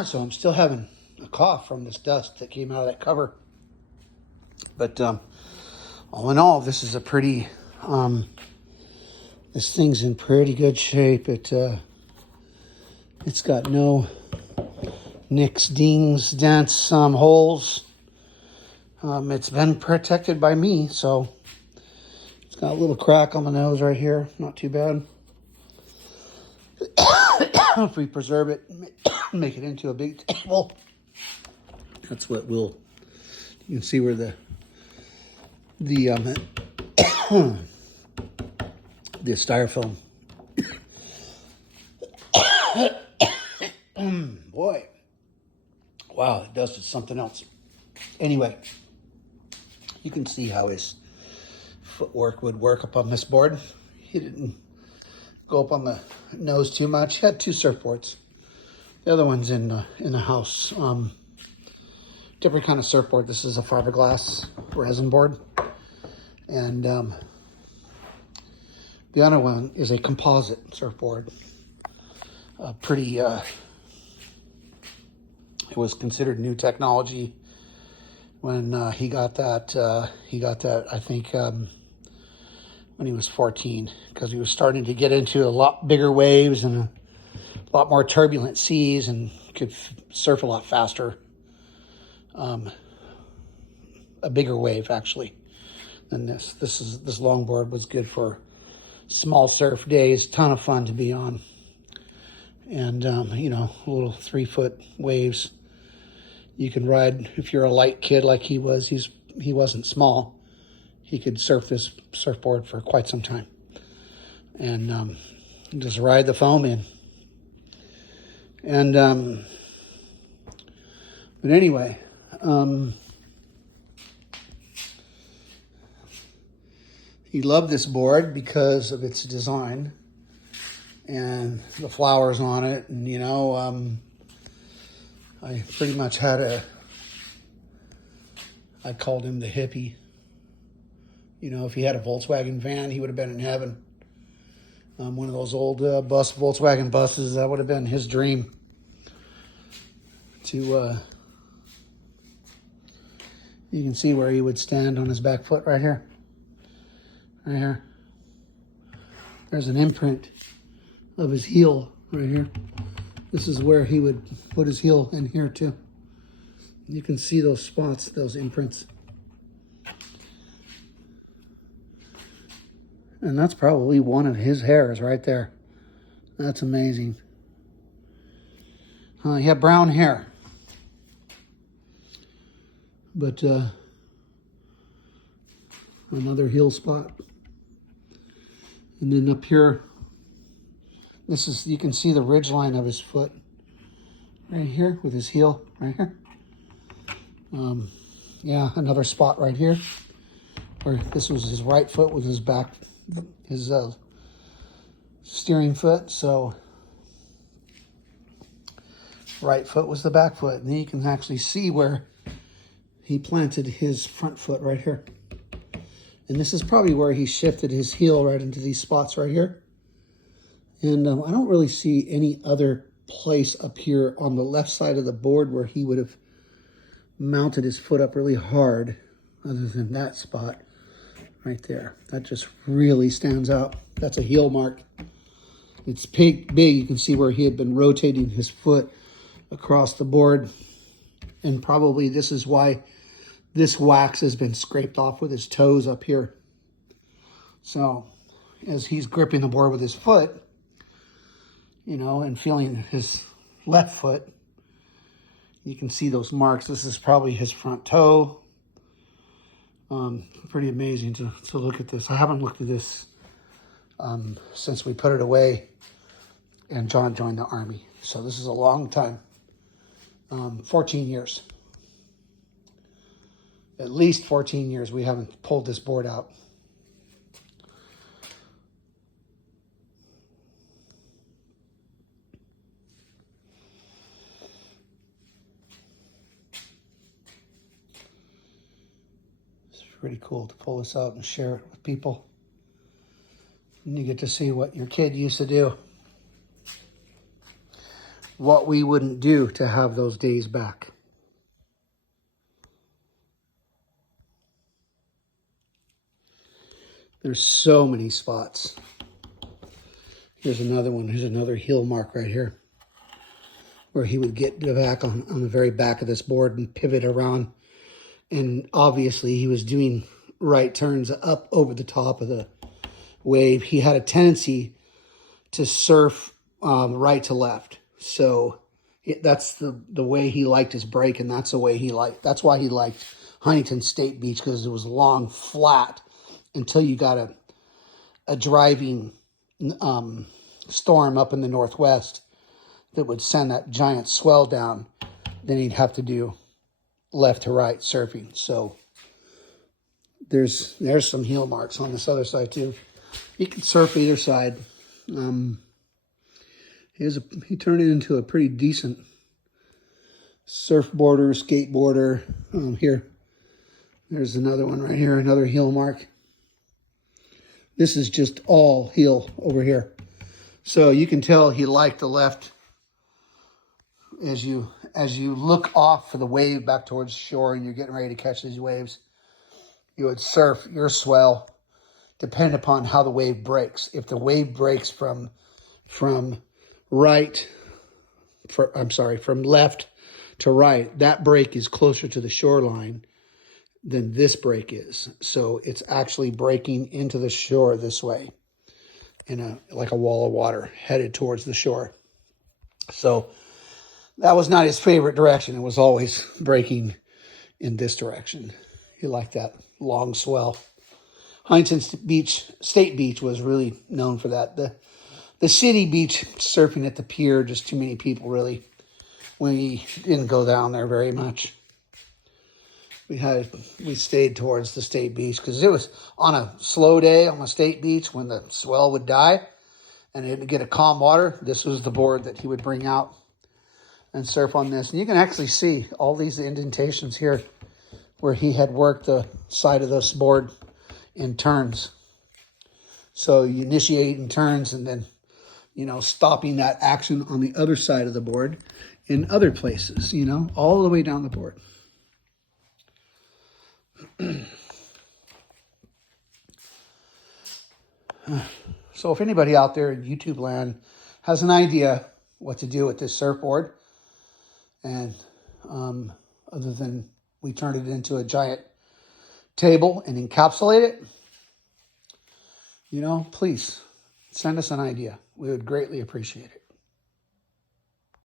So I'm still having a cough from this dust that came out of that cover. But all in all, this is a pretty, this thing's in pretty good shape. It's got no nicks, dings, dents, holes. It's been protected by me, so it's got a little crack on the nose right here. Not too bad. If we preserve it, make it into a big table, that's what we'll. You can see where the styrofoam. Boy, wow, the dust is something else. Anyway, you can see how his footwork would work up on this board. He didn't go up on the nose too much. He had 2 surfboards. The other one's in the house. Different kind of surfboard. This is a fiberglass resin board, and the other one is a composite surfboard. Pretty. It was considered new technology when he got that. I think when he was 14, because he was starting to get into a lot bigger waves and a lot more turbulent seas and could surf a lot faster. A bigger wave actually than this. This longboard was good for small surf days. Ton of fun to be on, and little 3-foot waves. You can ride if you're a light kid like he was. He wasn't small. He could surf this surfboard for quite some time, and just ride the foam in. And but anyway, he loved this board because of its design and the flowers on it. And I pretty much had I called him the hippie. If he had a Volkswagen van, he would have been in heaven. One of those old Volkswagen buses, that would have been his dream. You can see where he would stand on his back foot right here. Right here. There's an imprint of his heel right here. This is where he would put his heel in here too. You can see those spots, those imprints. And that's probably one of his hairs right there. That's amazing. He had brown hair. But another heel spot. And then up here, you can see the ridge line of his foot. Right here with his heel, right here. Yeah, another spot right here. Where this was his right foot with his back, his steering foot. So right foot was the back foot. And then you can actually see where he planted his front foot right here. And this is probably where he shifted his heel right into these spots right here. And I don't really see any other place up here on the left side of the board where he would have mounted his foot up really hard, other than that spot right there. That just really stands out. That's a heel mark. It's big. You can see where he had been rotating his foot across the board. And probably this is why this wax has been scraped off with his toes up here. So as he's gripping the board with his foot, and feeling his left foot, you can see those marks. This is probably his front toe. Pretty amazing to look at this. I haven't looked at this since we put it away and John joined the Army. So this is a long time. 14 years. At least 14 years we haven't pulled this board out. It's pretty cool to pull this out and share it with people. And you get to see what your kid used to do. what we wouldn't do to have those days back. There's so many spots. Here's another one. Here's another heel mark right here, where he would get back on the very back of this board and pivot around. And obviously he was doing right turns up over the top of the wave. He had a tendency to surf right to left. So that's the way he liked his break, and that's why he liked Huntington State Beach, because it was long, flat, until you got a driving storm up in the northwest that would send that giant swell down. Then he'd have to do left to right surfing. So there's some heel marks on this other side too. He can surf either side. He turned it into a pretty decent surfboarder, skateboarder. There's another one right here, another heel mark. This is just all heel over here. So you can tell he liked the left. As you look off for the wave back towards shore and you're getting ready to catch these waves, you would surf your swell depending upon how the wave breaks. If the wave breaks from left to right, that break is closer to the shoreline than this break is. So it's actually breaking into the shore this way, like a wall of water headed towards the shore. So that was not his favorite direction. It was always breaking in this direction. He liked that long swell. Huntington State Beach was really known for that. The city beach, surfing at the pier, just too many people really. We didn't go down there very much. We stayed towards the state beach because it was on a slow day on the state beach when the swell would die and it'd get a calm water. This was the board that he would bring out and surf on this. And you can actually see all these indentations here where he had worked the side of this board in turns. So you initiate in turns and then, stopping that action on the other side of the board in other places, all the way down the board. So if anybody out there in YouTube land has an idea what to do with this surfboard, and other than we turned it into a giant table and encapsulate it, please send us an idea. We would greatly appreciate it.